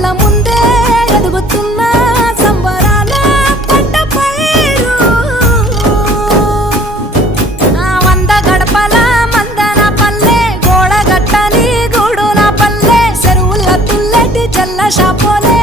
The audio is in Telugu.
కళ్ళ ముందే ఎదుగుతున్న సంబరాల పంట పైరు. వంద గడపల మందన పల్లె గోడగట్టని గూడున పల్లె చెరువుల తుల్లెటి చెల్ల షాపోలే